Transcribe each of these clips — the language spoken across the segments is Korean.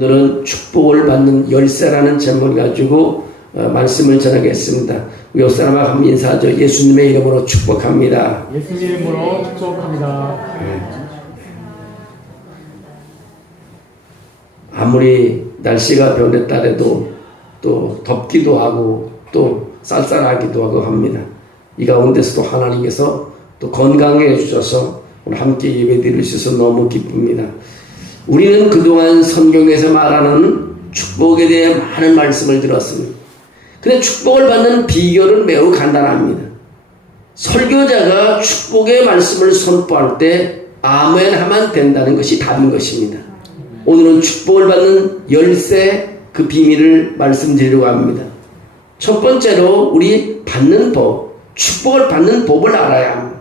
오늘은 축복을 받는 열쇠라는 제목을 가지고 어, 말씀을 전하겠습니다. 우리 옆 사람과 함께 인사하죠. 예수님의 이름으로 축복합니다. 예수님 이름으로 축복합니다. 아무리 날씨가 변했다래도 또 덥기도 하고 또 쌀쌀하기도 하고 합니다. 이 가운데서도 하나님께서 또 건강해 주셔서 오늘 함께 예배 드릴 수 있어서 너무 기쁩니다. 우리는 그동안 성경에서 말하는 축복에 대해 많은 말씀을 들었습니다. 근데 축복을 받는 비결은 매우 간단합니다. 설교자가 축복의 말씀을 선포할 때 아멘 하면 된다는 것이 답인 것입니다. 오늘은 축복을 받는 열쇠 그 비밀을 말씀드리려고 합니다. 첫 번째로 우리 받는 법, 축복을 받는 법을 알아야 합니다.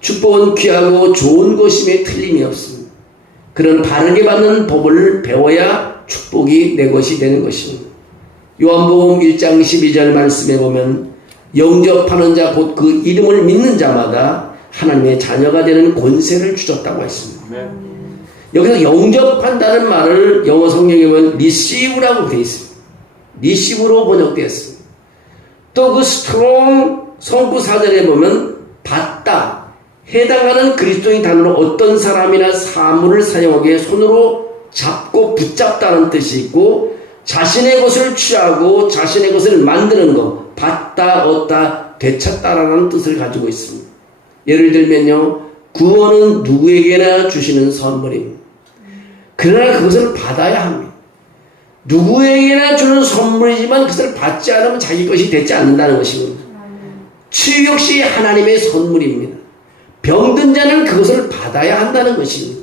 축복은 귀하고 좋은 것임에 틀림이 없습니다. 그런 바르게 받는 법을 배워야 축복이 내 것이 되는 것입니다. 요한복음 1장 12절 말씀에 보면 영접하는 자 곧 그 이름을 믿는 자마다 하나님의 자녀가 되는 권세를 주셨다고 했습니다. 여기서 영접한다는 말을 영어 성경에 보면 receive라고 되어 있습니다. receive로 번역되어 있습니다. 또그 스트롱 성구 사전에 보면 해당하는 그리스도인 단어로 어떤 사람이나 사물을 사용하기에 손으로 잡고 붙잡다는 뜻이 있고 자신의 것을 취하고 자신의 것을 만드는 것 받다 얻다 되찾다라는 뜻을 가지고 있습니다. 예를 들면요 구원은 누구에게나 주시는 선물입니다. 그러나 그것을 받아야 합니다. 누구에게나 주는 선물이지만 그것을 받지 않으면 자기 것이 되지 않는다는 것입니다. 치유 역시 하나님의 선물입니다. 병든 자는 그것을 받아야 한다는 것입니다.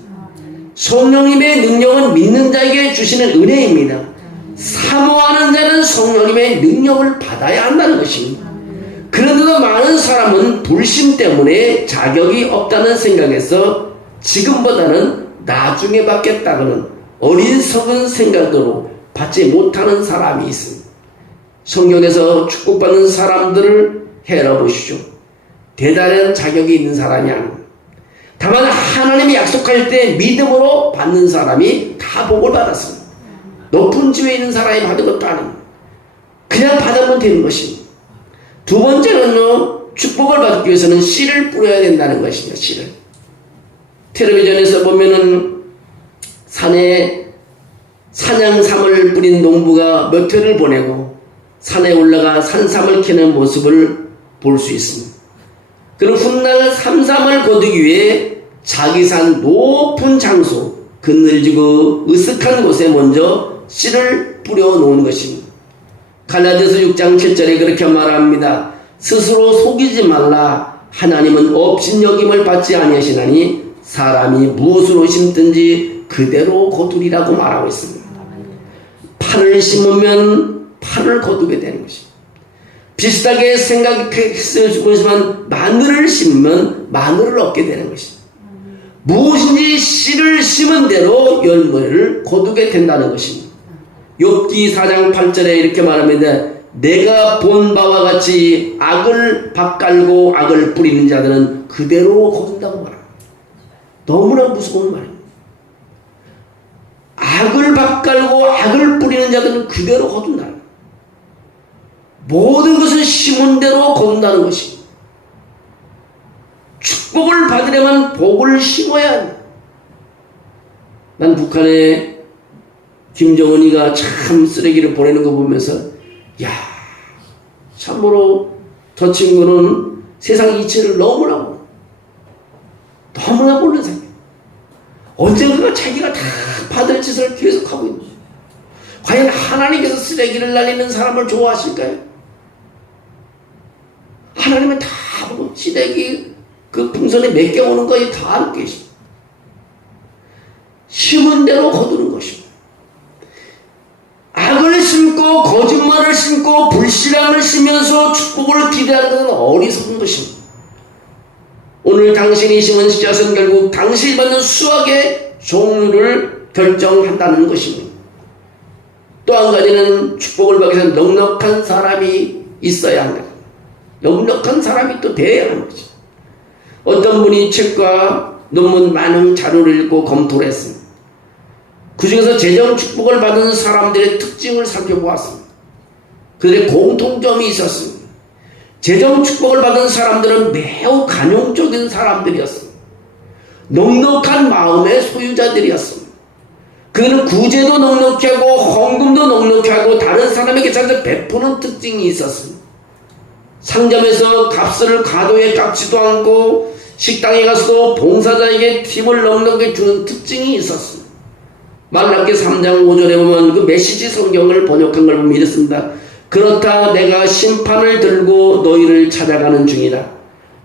성령님의 능력은 믿는 자에게 주시는 은혜입니다. 사모하는 자는 성령님의 능력을 받아야 한다는 것입니다. 그런데도 많은 사람은 불신 때문에 자격이 없다는 생각에서 지금보다는 나중에 받겠다고는 어리석은 생각으로 받지 못하는 사람이 있습니다. 성경에서 축복받는 사람들을 헤아려 보시죠. 대단한 자격이 있는 사람이 아닙니다. 다만 하나님이 약속할 때 믿음으로 받는 사람이 다 복을 받았습니다. 높은 지위에 있는 사람이 받은 것도 아닙니다. 그냥 받으면 되는 것입니다. 두 번째는요, 축복을 받기 위해서는 씨를 뿌려야 된다는 것입니다. 씨를. 텔레비전에서 보면은 산에 산양삼을 뿌린 농부가 몇 회를 보내고 산에 올라가 산삼을 캐는 모습을 볼 수 있습니다. 그는 훗날 삼삼을 거두기 위해 자기 산 높은 장소, 그늘지고 으슥한 곳에 먼저 씨를 뿌려 놓은 것입니다. 갈라디아서 6장 7절에 그렇게 말합니다. 스스로 속이지 말라. 하나님은 업신여김을 받지 아니하시나니 사람이 무엇으로 심든지 그대로 거두리라고 말하고 있습니다. 팔을 심으면 팔을 거두게 되는 것입니다. 비슷하게 생각했을 수 있지만 마늘을 심으면 마늘을 얻게 되는 것입니다. 무엇인지 씨를 심은 대로 열매를 거두게 된다는 것입니다. 욥기 4장 8절에 이렇게 말합니다. 내가 본 바와 같이 악을 밭갈고 악을 뿌리는 자들은 그대로 거둔다고 말합니다. 너무나 무서운 말입니다. 악을 밭갈고 악을 뿌리는 자들은 그대로 거둔다. 모든 것을 심은 대로 거둔다는 것입니다. 축복을 받으려면 복을 심어야 한다. 난 북한에 김정은이가 참 쓰레기를 보내는 거 보면서 야 참으로 저 친구는 세상 이치를 너무나 몰라. 너무나 모르는 사람. 언젠가 자기가 다 받을 짓을 계속하고 있는. 과연 하나님께서 쓰레기를 날리는 사람을 좋아하실까요? 하나님은 다 보고 쓰레기 그 풍선에 맡겨오는 거에 다 알고 계십니다. 심은 대로 거두는 것입니다. 악을 심고 거짓말을 심고 불신앙을 심면서 축복을 기대하는 것은 어리석은 것입니다. 오늘 당신이 심은 씨앗은 결국 당신이 받는 수확의 종류를 결정한다는 것입니다. 또 한 가지는 축복을 받기 위해서 넉넉한 사람이 있어야 합니다. 넉넉한 사람이 또 돼야 하는 거죠. 어떤 분이 책과 논문 많은 자료를 읽고 검토를 했습니다. 그 중에서 재정 축복을 받은 사람들의 특징을 살펴보았습니다. 그들의 공통점이 있었습니다. 재정 축복을 받은 사람들은 매우 간용적인 사람들이었습니다. 넉넉한 마음의 소유자들이었습니다. 그들은 구제도 넉넉히 하고 헌금도 넉넉히 하고 다른 사람에게 잘 베푸는 특징이 있었습니다. 상점에서 값을 과도에 깎지도 않고 식당에 가서도 봉사자에게 팁을 넉넉히 주는 특징이 있었습니다. 말라기 3장 5절에 보면 그 메시지 성경을 번역한 걸 보면 이렇습니다. 그렇다 내가 심판을 들고 너희를 찾아가는 중이다.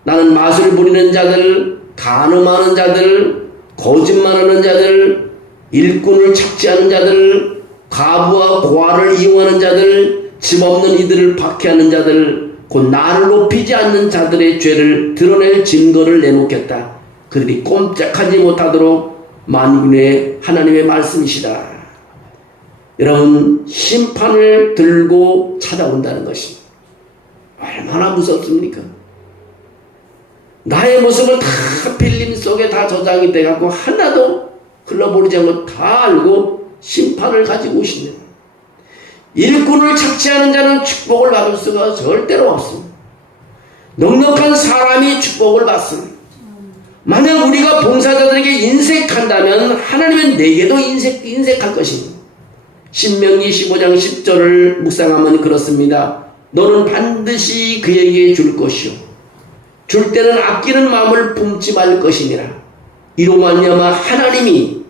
나는 마술 부리는 자들, 간음하는 자들, 거짓말하는 자들, 일꾼을 착취하는 자들, 과부와 고아를 이용하는 자들, 집 없는 이들을 박해하는 자들, 곧 나를 높이지 않는 자들의 죄를 드러낼 증거를 내놓겠다. 그들이 꼼짝하지 못하도록 만군의 하나님의 말씀이시다. 여러분 심판을 들고 찾아온다는 것이 얼마나 무섭습니까? 나의 모습을 다 필름 속에 다 저장이 돼갖고 하나도 흘러버리지 않고 다 알고 심판을 가지고 오시는 일꾼을 착취하는 자는 축복을 받을 수가 절대로 없습니다. 넉넉한 사람이 축복을 받습니다. 만약 우리가 봉사자들에게 인색한다면 하나님은 내게도 인색, 인색할 것입니다. 신명기 15장 10절을 묵상하면 그렇습니다. 너는 반드시 그에게 줄 것이요. 줄 때는 아끼는 마음을 품지 말 것이니라. 이로 말미암아 하나님이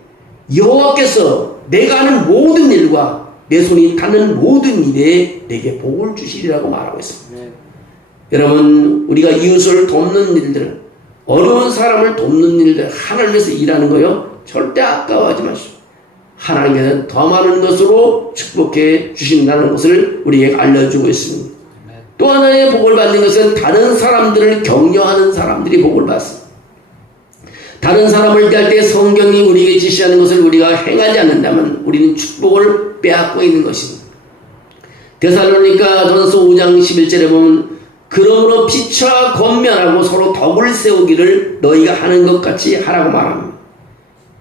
여호와께서 내가 하는 모든 일과 내 손이 닿는 모든 일에 내게 복을 주시리라고 말하고 있습니다. 여러분 우리가 이웃을 돕는 일들 어려운 사람을 돕는 일들 하나님께서 일하는 거요 절대 아까워하지 마시오. 하나님께서 더 많은 것으로 축복해 주신다는 것을 우리에게 알려주고 있습니다. 또 하나의 복을 받는 것은 다른 사람들을 격려하는 사람들이 복을 받습니다. 다른 사람을 대할 때 성경이 우리에게 지시하는 것을 우리가 행하지 않는다면 우리는 축복을 빼앗고 있는 것입니다. 데살로니가 전서 5장 11절에 보면 그러므로 피차 권면하고 서로 덕을 세우기를 너희가 하는 것 같이 하라고 말합니다.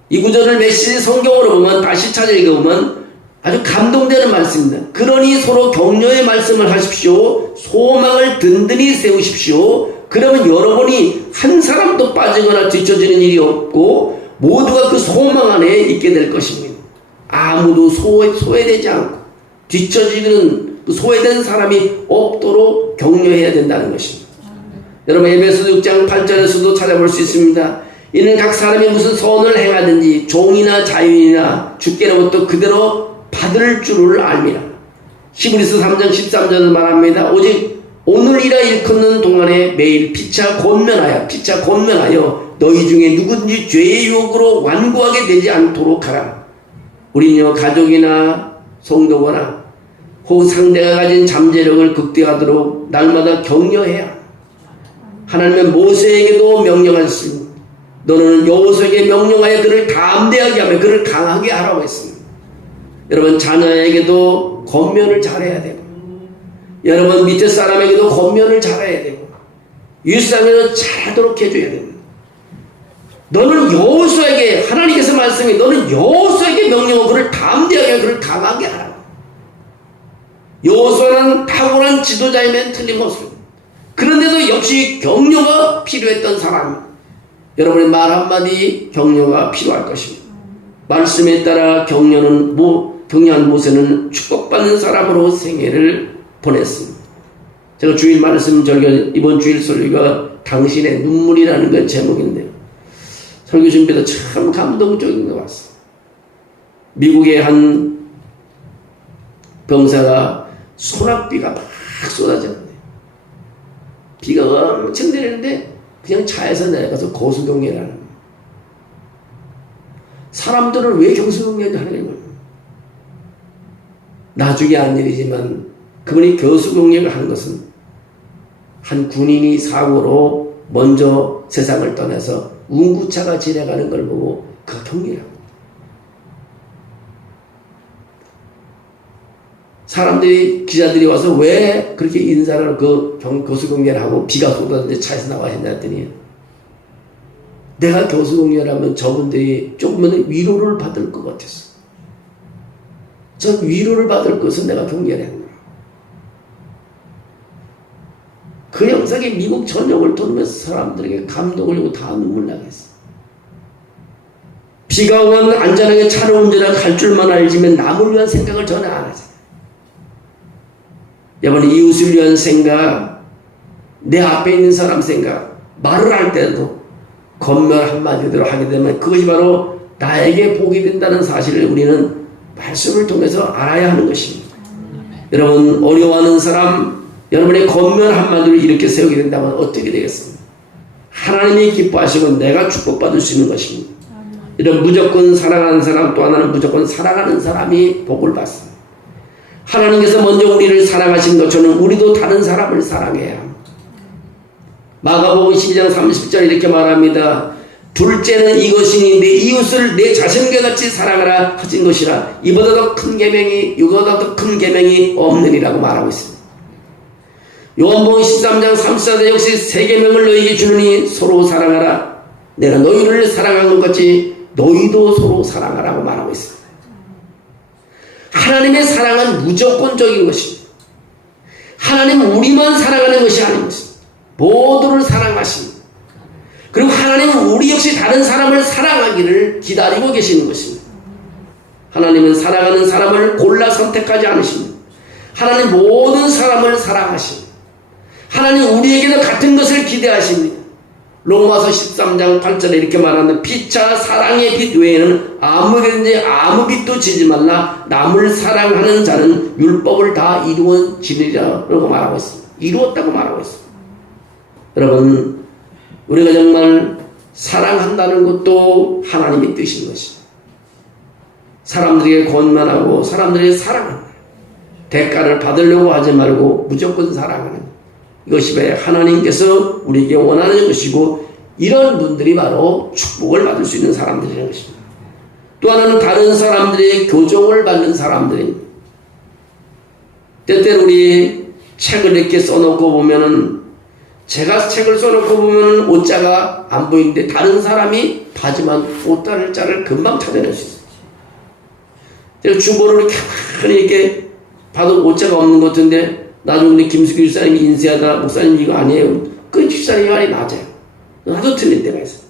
이 구절을 메시지 성경으로 보면 다시 찾아 읽어보면 아주 감동되는 말씀입니다. 그러니 서로 격려의 말씀을 하십시오. 소망을 든든히 세우십시오. 그러면 여러분이 한 사람도 빠지거나 뒤처지는 일이 없고 모두가 그 소망 안에 있게 될 것입니다. 아무도 소외, 소외되지 않고 뒤처지는 그 소외된 사람이 없도록 격려해야 된다는 것입니다. 여러분 에베소 6장 8절에서도 찾아볼 수 있습니다. 이는 각 사람이 무슨 선을 행하든지 종이나 자유이나 주께로부터 그대로 받을 줄을 알미라. 히브리서 3장 13절을 말합니다. 오직 오늘이라 일컫는 동안에 매일 피차 권면하여 피차 권면하여 너희 중에 누구든지 죄의 유혹으로 완고하게 되지 않도록 하라. 우리는요 가족이나 성도거나 혹 상대가 가진 잠재력을 극대화하도록 날마다 격려해야 하나님은 모세에게도 명령하셨습니다. 너는 여호수에게 명령하여 그를 담대하게 하며 그를 강하게 하라고 했습니다. 여러분 자녀에게도 권면을 잘해야 되고 여러분 밑에 사람에게도 권면을 잘해야 되고 윗사람에도 잘하도록 해줘야 됩니다. 너는 여호수에게 하나님께서 말씀이 너는 여호수에게 명령하고 그를 담대하게 그를 강하게 하라. 여호수아는 탁월한 지도자이면 틀림없습니다. 그런데도 역시 격려가 필요했던 사람입니다. 여러분의 말 한마디 격려가 필요할 것입니다. 말씀에 따라 격려는 모, 격려한 모세는 축복받는 사람으로 생애를 보냈습니다. 제가 주일 말씀 절겨 이번 주일 설교가 당신의 눈물이라는 건 제목인데요. 설교 준비도 참 감동적인 것 같습니다. 미국의 한 병사가 소낙비가 막 쏟아졌는데 비가 엄청 내리는데 그냥 차에서 내려가서 거예요. 사람들은 왜 교수경례를 하는 거예요? 나중에 한 일이지만 그분이 교수경례를 한 것은 한 군인이 사고로 먼저 세상을 떠나서 운구차가 지나가는 걸 보고 그 합니다. 사람들이 기자들이 와서 왜 그렇게 인사를 그 경, 교수 공연을 하고 비가 쏟았는데 차에서 나와 했냐 했더니 내가 교수 공연하면 저분들이 조금은 위로를 받을 것 같았어. 전 위로를 받을 것은 내가 경계했노라. 그 영상이 미국 전역을 돌면서 사람들에게 감동을 주고 다 눈물 나겠어. 비가 오면 안전하게 차를 운전하고 갈 줄만 알지만 남을 위한 생각을 전혀 안 하잖아. 여러분 이웃을 위한 생각, 내 앞에 있는 사람 생각, 말을 할 때도 건면 한마디대로 하게 되면 그것이 바로 나에게 복이 된다는 사실을 우리는 말씀을 통해서 알아야 하는 것입니다. 여러분 어려워하는 사람 여러분의 겉면 한마디로 이렇게 세우게 된다면 어떻게 되겠습니까? 하나님이 기뻐하시고 내가 축복받을 수 있는 것입니다. 이런 무조건 사랑하는 사람 또 하나는 무조건 사랑하는 사람이 복을 받습니다. 하나님께서 먼저 우리를 사랑하신 것처럼 우리도 다른 사람을 사랑해야 합니다. 마가복음 12장 30절 이렇게 말합니다. 둘째는 이것이니 내 이웃을 내 자신과 같이 사랑하라 하신 것이라 이보다 더 큰 계명이 이보다 더 큰 계명이 없느니라고 말하고 있습니다. 요한복음 13장 34절 역시 세 계명을 너희에게 주느니 서로 사랑하라. 내가 너희를 사랑한 것 같이 너희도 서로 사랑하라고 말하고 있습니다. 하나님의 사랑은 무조건적인 것입니다. 하나님은 우리만 사랑하는 것이 아닌 것입니다. 모두를 사랑하십니다. 그리고 하나님은 우리 역시 다른 사람을 사랑하기를 기다리고 계시는 것입니다. 하나님은 사랑하는 사람을 골라 선택하지 않으십니다. 하나님 모든 사람을 사랑하십니다. 하나님 우리에게도 같은 것을 기대하십니다. 로마서 13장 8절에 이렇게 말하는 피차 사랑의 빛 외에는 아무든지 아무 빛도 지지 말라 남을 사랑하는 자는 율법을 다 이루어지리라고 말하고 있습니다. 이루었다고 말하고 있습니다. 여러분 우리가 정말 사랑한다는 것도 하나님의 뜻인 것입니다. 사람들에게 권면하고 사람들에게 사랑하는 대가를 받으려고 하지 말고 무조건 사랑하는 이것이 왜 하나님께서 우리에게 원하는 것이고 이런 분들이 바로 축복을 받을 수 있는 사람들이라는 것입니다. 또 하나는 다른 사람들의 교정을 받는 사람들입니다. 때때로 우리 책을 이렇게 써놓고 보면은 제가 책을 써놓고 보면은 옷자가 안 보이는데 다른 사람이 봐지만 옷다를 자를 금방 찾아낼 수 있어요. 중고를 이렇게 이렇게 봐도 옷자가 없는 것 같은데 나중에 김수기 집사님이 인쇄하다 목사님 이거 아니에요. 그 집사님 말이 맞아요. 나도 틀릴 때가 있어요.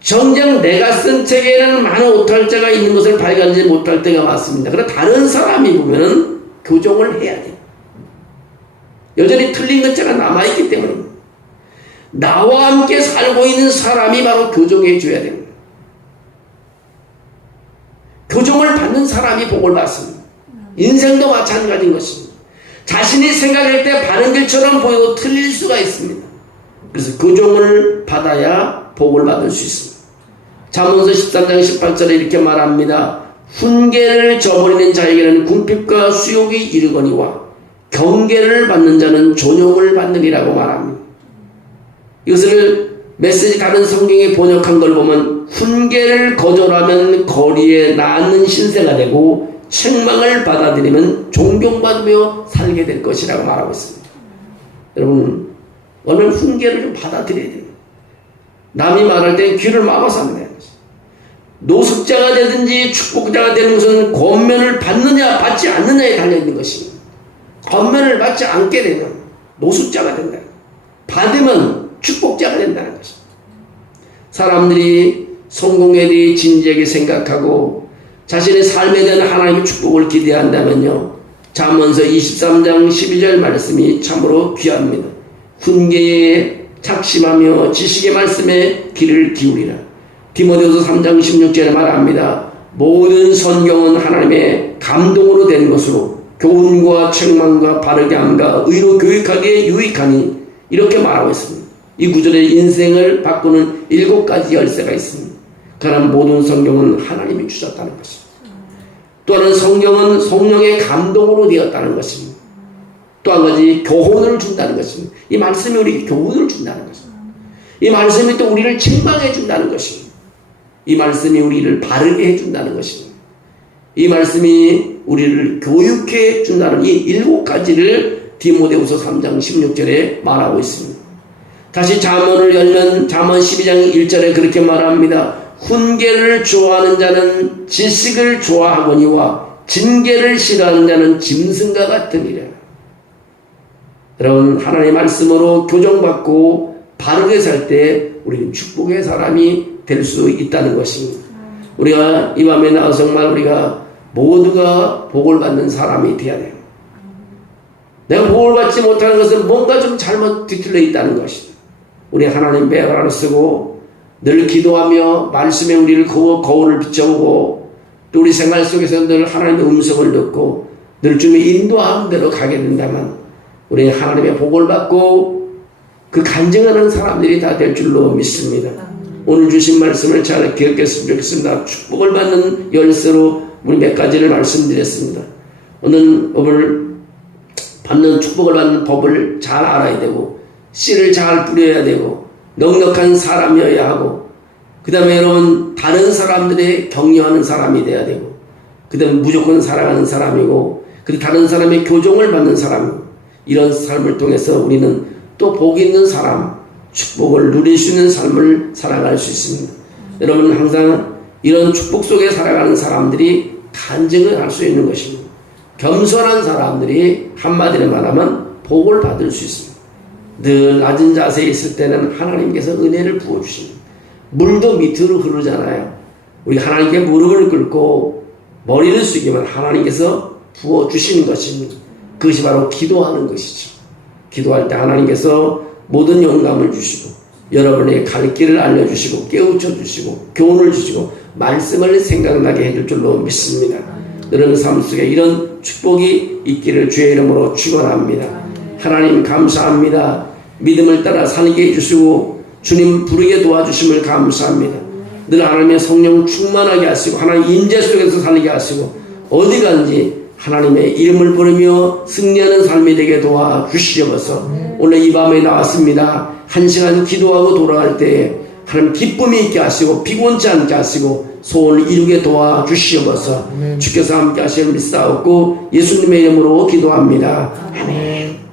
정작 내가 쓴 책에는 많은 오탈자가 있는 것을 발견하지 못할 때가 많습니다. 그러나 다른 사람이 보면은 교정을 해야 돼요. 여전히 틀린 글자가 남아있기 때문입니다. 나와 함께 살고 있는 사람이 바로 교정해 줘야 됩니다. 교정을 받는 사람이 복을 받습니다. 인생도 마찬가지인 것입니다. 자신이 생각할 때 바른 길처럼 보이고 틀릴 수가 있습니다. 그래서 교정을 받아야 복을 받을 수 있습니다. 잠언서 13장 18절에 이렇게 말합니다. 훈계를 저버리는 자에게는 궁핍과 수욕이 이르거니와 경계를 받는 자는 존용을 받느니라고 말합니다. 이것을 메시지 다른 성경에 번역한 걸 보면 훈계를 거절하면 거리에 낳는 신세가 되고 책망을 받아들이면 존경받으며 살게 될 것이라고 말하고 있습니다. 여러분 오늘 훈계를 좀 받아들여야 돼요. 남이 말할 때 귀를 막아서 하는 거예요. 노숙자가 되든지 축복자가 되는 것은 권면을 받느냐 받지 않느냐에 달려있는 것입니다. 권면을 받지 않게 되면 노숙자가 된다. 받으면 축복자가 된다는 것입니다. 사람들이 성공에 대해 진지하게 생각하고 자신의 삶에 대한 하나님의 축복을 기대한다면요. 잠언서 23장 12절 말씀이 참으로 귀합니다. 훈계에 착심하며 지식의 말씀에 귀를 기울이라. 디모데후서 3장 16절에 말합니다. 모든 성경은 하나님의 감동으로 된 것으로 교훈과 책망과 바르게 함과 의로 교육하기에 유익하니 이렇게 말하고 있습니다. 이 구절에 인생을 바꾸는 일곱 가지 열쇠가 있습니다. 그러나 모든 성경은 하나님이 주셨다는 것입니다. 또 하나는 성경은 성령의 감동으로 되었다는 것입니다. 또 한 가지 교훈을 준다는 것입니다. 이 말씀이 우리 교훈을 준다는 것입니다. 이 말씀이 또 우리를 책망해 준다는 것입니다. 이 말씀이 우리를 바르게 해 준다는 것입니다. 이 말씀이 우리를 교육해 준다는 이 일곱 가지를 디모데후서 3장 16절에 말하고 있습니다. 다시 잠언을 열면 잠언 12장 1절에 그렇게 말합니다. 훈계를 좋아하는 자는 지식을 좋아하거니와 징계를 싫어하는 자는 짐승과 같으니라. 여러분 하나님의 말씀으로 교정받고 바르게 살 때 우리는 축복의 사람이 될 수 있다는 것입니다. 우리가 이 밤에 나와서 정말 우리가 모두가 복을 받는 사람이 되어야 돼요. 내가 복을 받지 못하는 것은 뭔가 좀 잘못 뒤틀려 있다는 것이다. 우리 하나님 배가를 쓰고 늘 기도하며 말씀에 우리를 거울, 거울을 비춰보고 또 우리 생활 속에서 늘 하나님의 음성을 듣고 늘 주님의 인도하는 대로 가게 된다면 우리 하나님의 복을 받고 그 간증하는 사람들이 다 될 줄로 믿습니다. 오늘 주신 말씀을 잘 기억했으면 좋겠습니다. 축복을 받는 열쇠로 우리 몇 가지를 말씀드렸습니다. 오늘 오늘 받는 축복을 받는 법을 잘 알아야 되고 씨를 잘 뿌려야 되고 넉넉한 사람이어야 하고 그 다음에 여러분 다른 사람들의 격려하는 사람이 돼야 되고 그 다음에 무조건 사랑하는 사람이고 그 다른 사람의 교정을 받는 사람 이런 삶을 통해서 우리는 또복 있는 사람 축복을 누릴 수 있는 삶을 살아갈 수 있습니다. 여러분 항상 이런 축복 속에 살아가는 사람들이 간증을 할 수 있는 것입니다. 겸손한 사람들이 한마디로 말하면 복을 받을 수 있습니다. 늘 낮은 자세에 있을 때는 하나님께서 은혜를 부어주십니다. 물도 밑으로 흐르잖아요. 우리 하나님께 무릎을 꿇고 머리를 숙이면 하나님께서 부어주시는 것입니다. 그것이 바로 기도하는 것이죠. 기도할 때 하나님께서 모든 영감을 주시고 여러분의 갈 길을 알려주시고 깨우쳐 주시고 교훈을 주시고 말씀을 생각나게 해줄 줄로 믿습니다. 여러분 삶 속에 이런 축복이 있기를 주의 이름으로 축원합니다. 하나님 감사합니다. 믿음을 따라 살게 해주시고 주님 부르게 도와주심을 감사합니다. 늘 하나님의 성령 충만하게 하시고 하나님 임재 속에서 살게 하시고 어디 간지 하나님의 이름을 부르며 승리하는 삶이 되게 도와주시옵소서. 오늘 이 밤에 나왔습니다. 한 시간 기도하고 돌아갈 때 하나님 기쁨이 있게 하시고 피곤치 않게 하시고 소원을 이루게 도와주시옵소서. 주께서 함께 하시는 믿사옵고 예수님의 이름으로 기도합니다. 아멘.